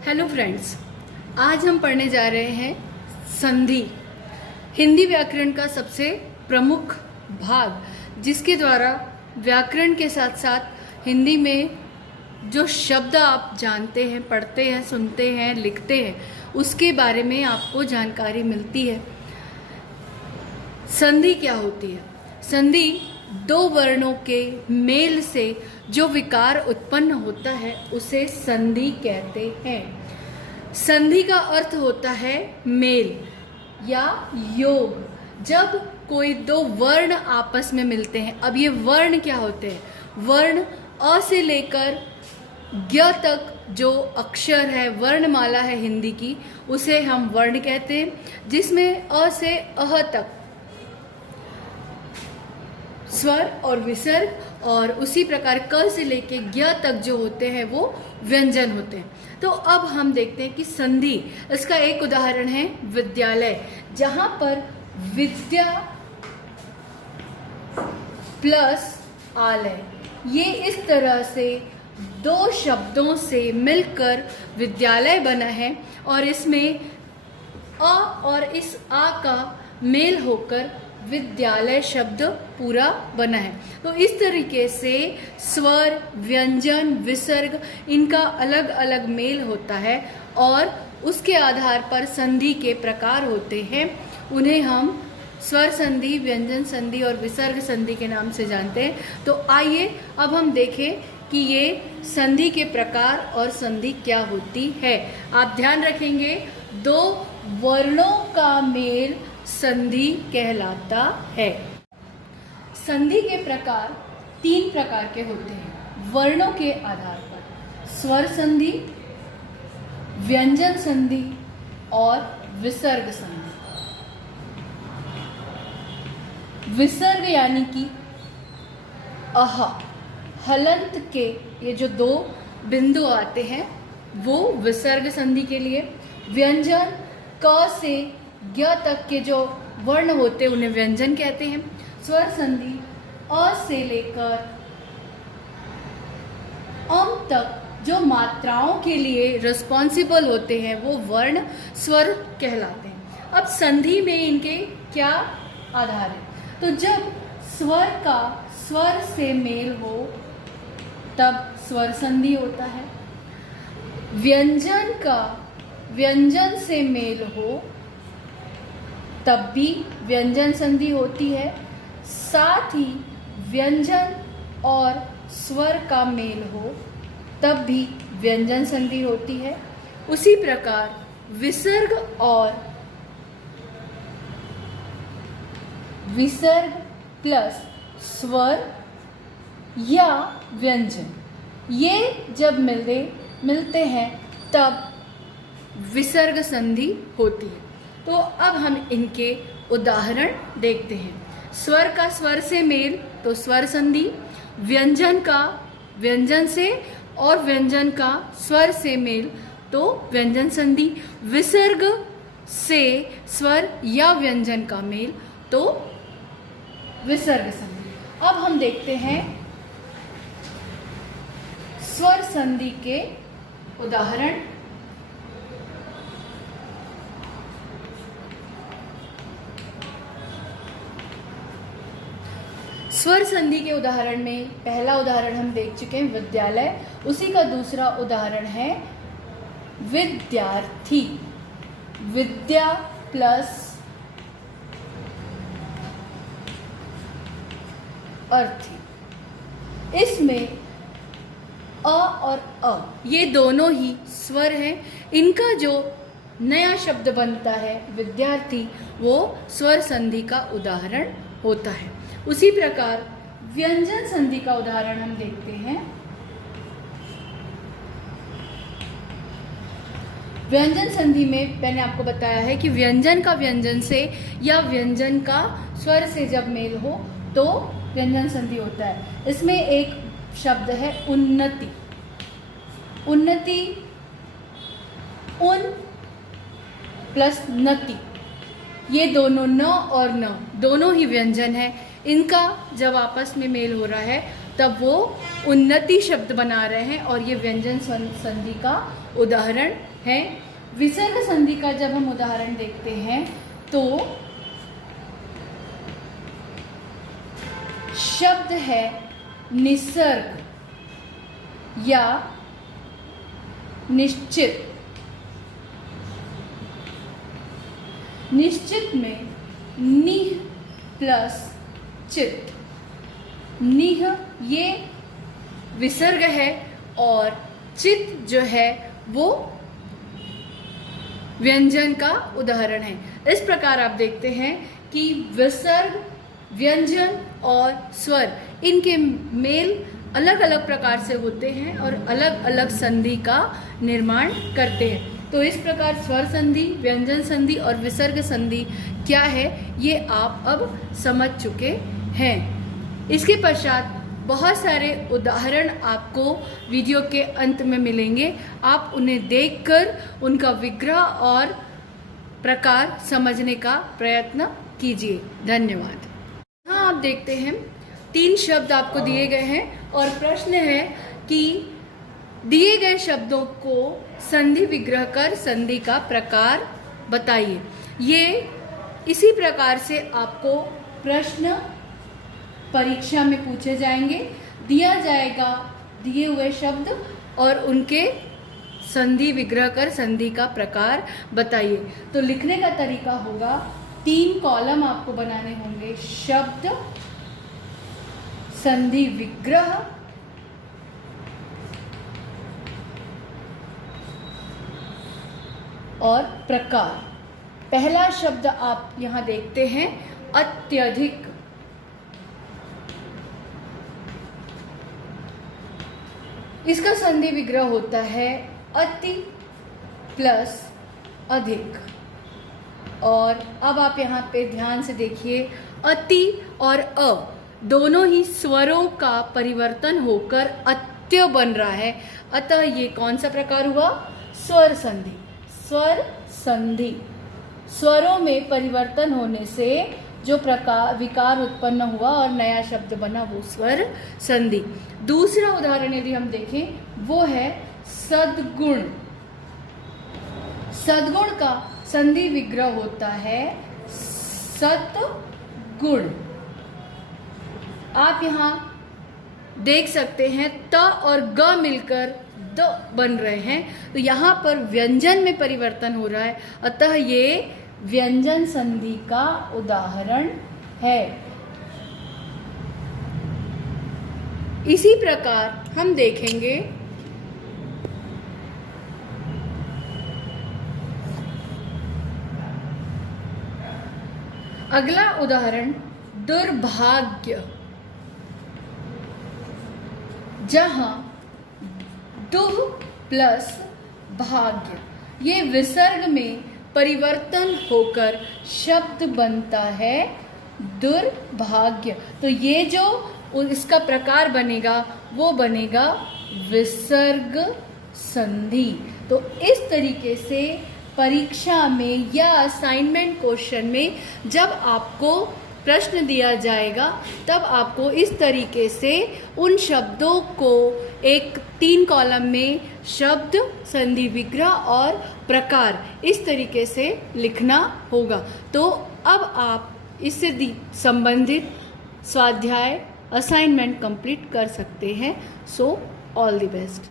Hello friends, आज हम पढ़ने जा रहे हैं संधि, हिंदी व्याकरण का सबसे प्रमुख भाग, जिसके द्वारा व्याकरण के साथ साथ हिंदी में जो शब्द आप जानते हैं, पढ़ते हैं, सुनते हैं, लिखते हैं, उसके बारे में आपको जानकारी मिलती है। संधि क्या होती है? संधि दो वर्णों के मेल से जो विकार उत्पन्न होता है उसे संधि कहते हैं। संधि का अर्थ होता है मेल या योग। जब कोई दो वर्ण आपस में मिलते हैं, अब ये वर्ण क्या होते हैं? वर्ण अ से लेकर ज्ञ तक जो अक्षर है, वर्णमाला है हिंदी की, उसे हम वर्ण कहते हैं। जिसमें अ से अह तक स्वर और विसर्ग, और उसी प्रकार क से लेके ज्ञ तक जो होते हैं वो व्यंजन होते हैं। तो अब हम देखते हैं कि संधि, इसका एक उदाहरण है विद्यालय, जहाँ पर विद्या प्लस आलय, ये इस तरह से दो शब्दों से मिलकर विद्यालय बना है, और इसमें अ और इस आ का मेल होकर विद्यालय शब्द पूरा बना है। तो इस तरीके से स्वर, व्यंजन, विसर्ग, इनका अलग अलग मेल होता है और उसके आधार पर संधि के प्रकार होते हैं। उन्हें हम स्वर संधि, व्यंजन संधि और विसर्ग संधि के नाम से जानते हैं। तो आइए अब हम देखें कि ये संधि के प्रकार और संधि क्या होती है। आप ध्यान रखेंगे, दो वर्णों का मेल संधि कहलाता है। संधि के प्रकार तीन प्रकार के होते हैं वर्णों के आधार पर: स्वर संधि, व्यंजन संधि और विसर्ग संधि। विसर्ग यानी कि अह, हलंत के ये जो दो बिंदु आते हैं वो विसर्ग संधि के लिए। व्यंजन क से ज्ञ तक के जो वर्ण होते हैं उन्हें व्यंजन कहते हैं। स्वर संधि अ से लेकर अम तक जो मात्राओं के लिए रिस्पॉन्सिबल होते हैं वो वर्ण स्वर कहलाते हैं। अब संधि में इनके क्या आधार है? तो जब स्वर का स्वर से मेल हो तब स्वर संधि होता है। व्यंजन का व्यंजन से मेल हो तब भी व्यंजन संधि होती है। साथ ही व्यंजन और स्वर का मेल हो तब भी व्यंजन संधि होती है। उसी प्रकार विसर्ग और विसर्ग प्लस स्वर या व्यंजन, ये जब मिलते हैं तब विसर्ग संधि होती है। तो अब हम इनके उदाहरण देखते हैं। स्वर का स्वर से मेल तो स्वर संधि, व्यंजन का व्यंजन से और व्यंजन का स्वर से मेल तो व्यंजन संधि, विसर्ग से स्वर या व्यंजन का मेल तो विसर्ग संधि। अब हम देखते हैं स्वर संधि के उदाहरण। स्वर संधि के उदाहरण में पहला उदाहरण हम देख चुके हैं विद्यालय, उसी का दूसरा उदाहरण है विद्यार्थी। विद्या प्लस अर्थी, इसमें अ और अ ये दोनों ही स्वर हैं। इनका जो नया शब्द बनता है विद्यार्थी, वो स्वर संधि का उदाहरण होता है। उसी प्रकार व्यंजन संधि का उदाहरण हम देखते हैं। व्यंजन संधि में मैंने आपको बताया है कि व्यंजन का व्यंजन से या व्यंजन का स्वर से जब मेल हो तो व्यंजन संधि होता है। इसमें एक शब्द है उन्नति। उन्नति, उन प्लस नति, ये दोनों न और न दोनों ही व्यंजन है। इनका जब आपस में मेल हो रहा है तब वो उन्नति शब्द बना रहे हैं और ये व्यंजन संधि का उदाहरण हैं। विसर्ग संधि का जब हम उदाहरण देखते हैं तो शब्द है निसर्ग या निश्चित। निश्चित में निह प्लस चित। निह ये विसर्ग है और चित जो है वो व्यंजन का उदाहरण है। इस प्रकार आप देखते हैं कि विसर्ग, व्यंजन और स्वर इनके मेल अलग अलग प्रकार से होते हैं और अलग अलग संधि का निर्माण करते हैं। तो इस प्रकार स्वर संधि, व्यंजन संधि और विसर्ग संधि क्या है ये आप अब समझ चुके हैं। इसके पश्चात बहुत सारे उदाहरण आपको वीडियो के अंत में मिलेंगे। आप उन्हें देखकर उनका विग्रह और प्रकार समझने का प्रयत्न कीजिए। धन्यवाद। हाँ, आप देखते हैं 3 शब्द आपको दिए गए हैं और प्रश्न है कि दिए गए शब्दों को संधि विग्रह कर संधि का प्रकार बताइए। ये इसी प्रकार से आपको प्रश्न परीक्षा में पूछे जाएंगे। दिया जाएगा दिए हुए शब्द और उनके संधि विग्रह कर संधि का प्रकार बताइए। तो लिखने का तरीका होगा 3 कॉलम आपको बनाने होंगे। शब्द, संधि विग्रह और प्रकार। पहला शब्द आप यहां देखते हैं अत्यधिक। इसका संधि विग्रह होता है अति प्लस अधिक। और अब आप यहाँ पे ध्यान से देखिए, अति और अ दोनों ही स्वरों का परिवर्तन होकर अत्य बन रहा है, अतः ये कौन सा प्रकार हुआ? स्वर संधि। स्वर संधि, स्वरों में परिवर्तन होने से जो प्रकार विकार उत्पन्न हुआ और नया शब्द बना वो स्वर संधि। दूसरा उदाहरण यदि हम देखें वो है सद्गुण। सद्गुण का संधि विग्रह होता है सतगुण। आप यहाँ देख सकते हैं त और ग मिलकर द बन रहे हैं, तो यहाँ पर व्यंजन में परिवर्तन हो रहा है, अतः ये व्यंजन संधि का उदाहरण है। इसी प्रकार हम देखेंगे अगला उदाहरण दुर्भाग्य, जहां दुह प्लस भाग्य ये विसर्ग में परिवर्तन होकर शब्द बनता है दुर्भाग्य। तो ये जो इसका प्रकार बनेगा वो बनेगा विसर्ग संधि। तो इस तरीके से परीक्षा में या असाइनमेंट क्वेश्चन में जब आपको प्रश्न दिया जाएगा तब आपको इस तरीके से उन शब्दों को एक 3 कॉलम में शब्द, संधि विग्रह और प्रकार इस तरीके से लिखना होगा। तो अब आप इससे संबंधित स्वाध्याय, असाइनमेंट कंप्लीट कर सकते हैं। So all the best.